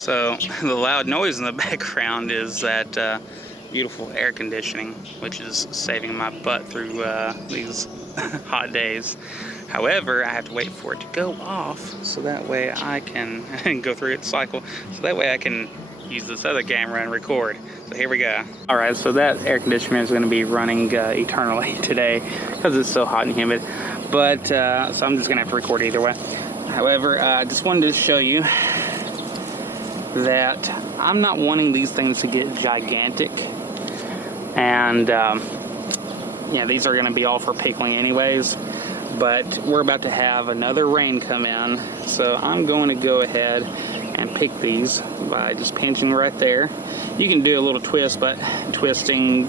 So the loud noise in the background is that beautiful air conditioning, which is saving my butt through these hot days. However, I have to wait for it to go off so that way I can go through its cycle, so that way I can use this other camera and record. So here we go. Alright, so that air conditioner is going to be running eternally today because it's so hot and humid. But, so I'm just going to have to record either way. However, I just wanted to show you that I'm not wanting these things to get gigantic. And, yeah, these are going to be all for pickling anyways. But we're about to have another rain come in. So I'm going to go ahead and pick these by just pinching right there. You can do a little twist, but twisting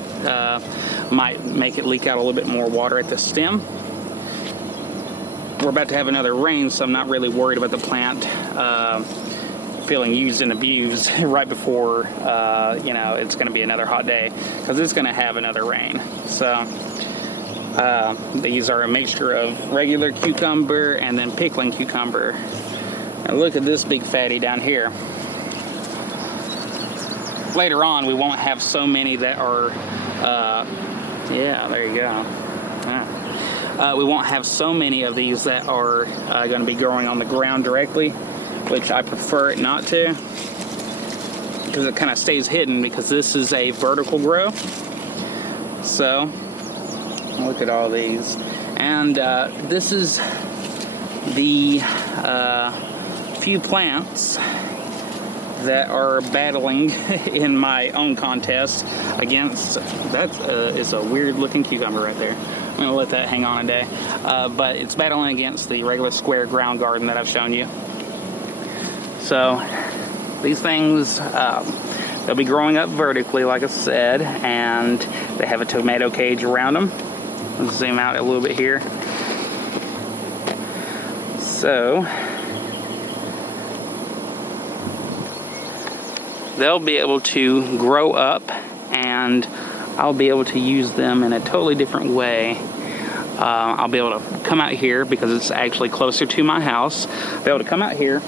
might make it leak out a little bit more water at the stem. We're about to have another rain, so I'm not really worried about the plant feeling used and abused right before you know, it's going to be another hot day, because it's going to have another rain. So these are a mixture of regular cucumber and then pickling cucumber. And look at this big fatty down here. Later on, we won't have so many that are yeah, there you go. Yeah. We won't have so many of these that are going to be growing on the ground directly, which I prefer it not to, because it kind of stays hidden, because this is a vertical grow. So look at all these. And this is the few plants that are battling in my own contest against, that is a weird looking cucumber right there. I'm gonna let that hang on a day. But it's battling against the regular square ground garden that I've shown you. So these things, they'll be growing up vertically, like I said, and they have a tomato cage around them. Let's zoom out a little bit here. So they'll be able to grow up, and I'll be able to use them in a totally different way. I'll be able to come out here, because it's actually closer to my house. I'll be able to come out here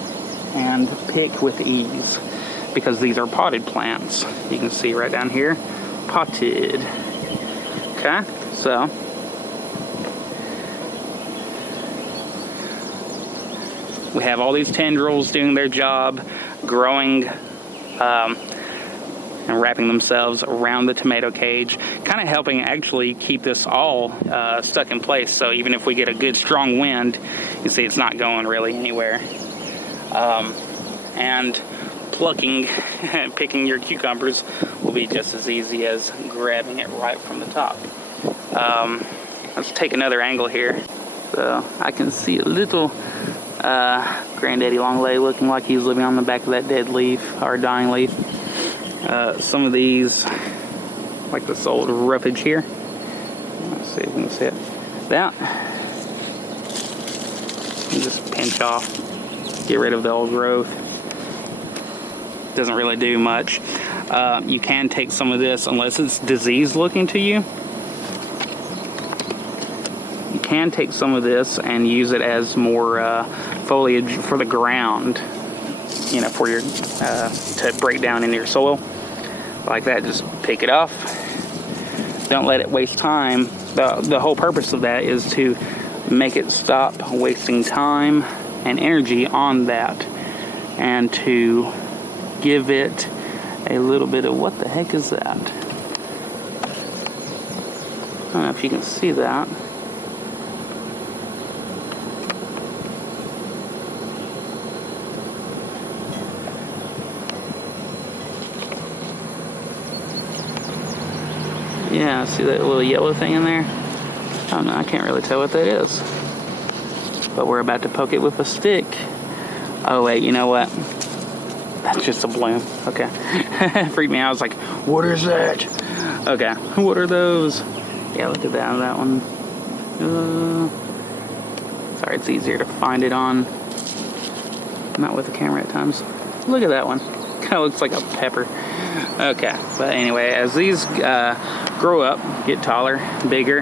and pick with ease, because these are potted plants. You can see right down here, potted. Okay, so we have all these tendrils doing their job, growing and wrapping themselves around the tomato cage, kind of helping actually keep this all stuck in place. So even if we get a good strong wind, you see it's not going really anywhere. And plucking and picking your cucumbers will be just as easy as grabbing it right from the top. Let's take another angle here. So I can see a little Granddaddy Longlegs looking like he's living on the back of that dead leaf, or dying leaf. Some of these, like this old roughage here. Let's see if we can see it. That, you just pinch off, get rid of the old growth. Doesn't really do much. You can take some of this, unless it's disease looking to you. You can take some of this and use it as more foliage for the ground, you know, for your to break down into your soil like that. Just pick it off. Don't let it waste time. The whole purpose of that is to make it stop wasting time and energy on that, and to give it a little bit of, what the heck is that? I don't know if you can see that. Yeah, see that little yellow thing in there? I don't know, I can't really tell what that is. But we're about to poke it with a stick. Oh wait, you know what? That's just a bloom. Okay. Freaked me out. I was like, what is that? Okay, what are those? Yeah, look at that one. Sorry, it's easier to find it on, not with the camera at times. Look at that one. Kind of looks like a pepper. Okay, but anyway, as these grow up, get taller, bigger,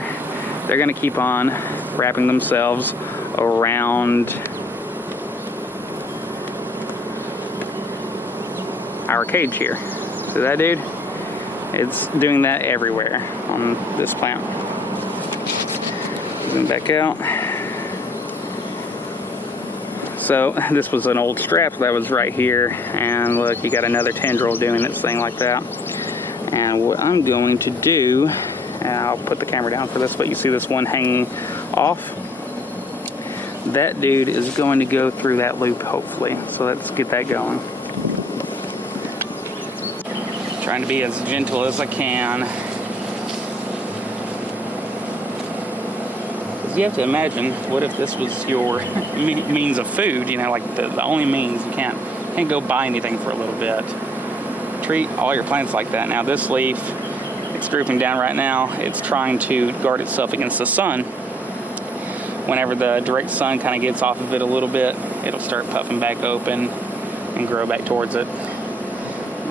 they're going to keep on wrapping themselves around our cage here. See that, dude? It's doing that everywhere on this plant. Zoom back out. So this was an old strap that was right here, and look, you got another tendril doing its thing like that. And what I'm going to do, and I'll put the camera down for this, but you see this one hanging off? That dude is going to go through that loop, hopefully. So let's get that going. Trying to be as gentle as I can. You have to imagine, what if this was your means of food, you know, like the only means. You can't go buy anything for a little bit. Treat all your plants like that. Now this leaf, it's drooping down right now. It's trying to guard itself against the sun. Whenever the direct sun kind of gets off of it a little bit, it'll start puffing back open and grow back towards it.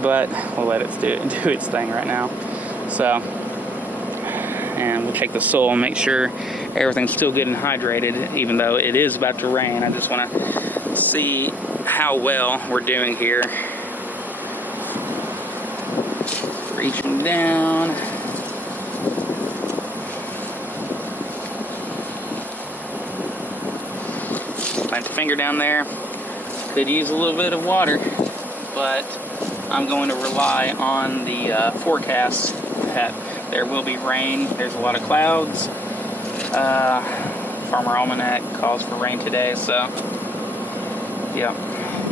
But we'll let it do its thing right now. So, and we'll check the soil and make sure everything's still good and hydrated, even though it is about to rain. I just want to see how well we're doing here. Reaching down. Plant your finger down there. Could use a little bit of water, but I'm going to rely on the forecast that there will be rain. There's a lot of clouds. Farmer Almanac calls for rain today, so yeah.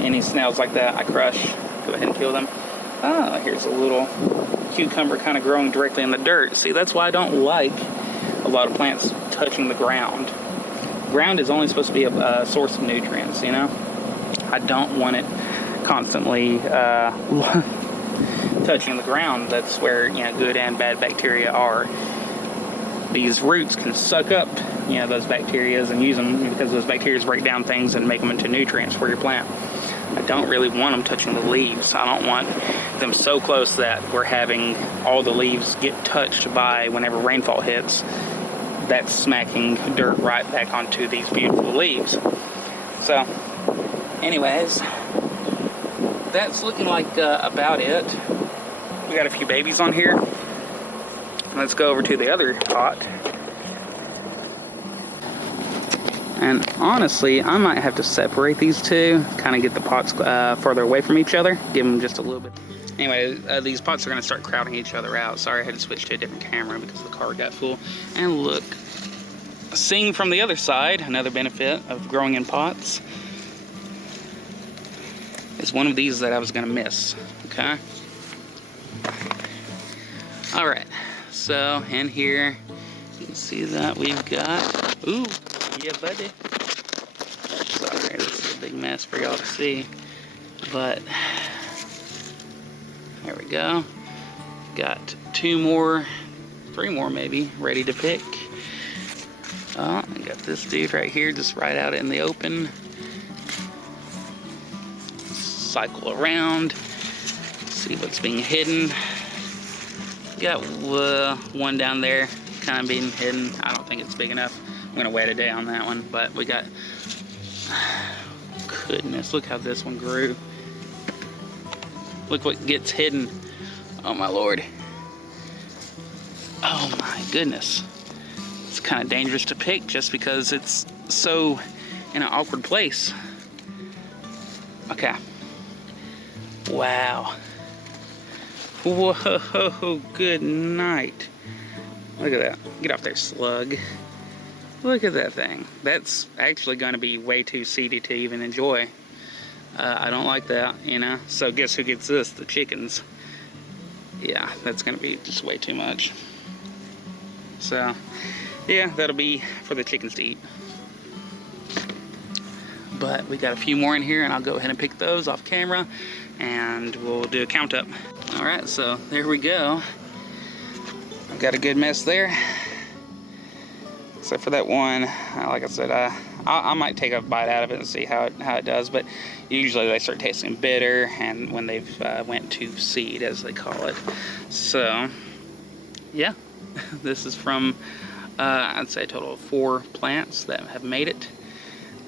Any snails like that I crush. Go ahead and kill them. Ah, here's a little cucumber kind of growing directly in the dirt. See, that's why I don't like a lot of plants touching the ground. Ground is only supposed to be a source of nutrients, you know? I don't want it constantly touching the ground. That's where, you know, good and bad bacteria are. These roots can suck up, you know, those bacteria and use them, because those bacteria break down things and make them into nutrients for your plant. I don't really want them touching the leaves. I don't want them so close that we're having all the leaves get touched by whenever rainfall hits. That's smacking dirt right back onto these beautiful leaves. So, anyways, that's looking like about it. We got a few babies on here. Let's go over to the other pot. And honestly, I might have to separate these two, kind of get the pots further away from each other, give them just a little bit. Anyway, these pots are going to start crowding each other out. Sorry, I had to switch to a different camera because the car got full. And look, seeing from the other side, another benefit of growing in pots is one of these that I was going to miss, okay? All right, so in here, you can see that we've got, ooh, yeah, buddy. Sorry, this is a big mess for y'all to see, but there we go. Got 2 more, 3 more maybe, ready to pick. Oh, I got this dude right here, just right out in the open. Cycle around, see what's being hidden. Got one down there, kind of being hidden. I don't think it's big enough. I'm gonna wait a day on that one, but we got, goodness, look how this one grew. Look what gets hidden. Oh my Lord. Oh my goodness. It's kind of dangerous to pick just because it's so in an awkward place. Okay. Wow. Whoa, good night. Look at that. Get off there, slug. Look at that thing. That's actually going to be way too seedy to even enjoy. I don't like that, you know. So guess who gets this? The chickens. Yeah, that's going to be just way too much. So, yeah, that'll be for the chickens to eat. But we got a few more in here, and I'll go ahead and pick those off camera, and we'll do a count up. All right, so there we go. I've got a good mess there. Except for that one, like I said, I might take a bite out of it and see how it does, but usually they start tasting bitter, and when they've went to seed, as they call it. So, yeah, this is from, I'd say a total of 4 plants that have made it,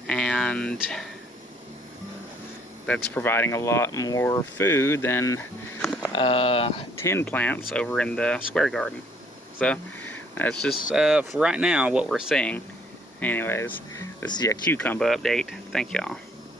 and that's providing a lot more food than 10 plants over in the square garden. So that's just for right now what we're seeing. Anyways, this is your cucumber update. Thank y'all.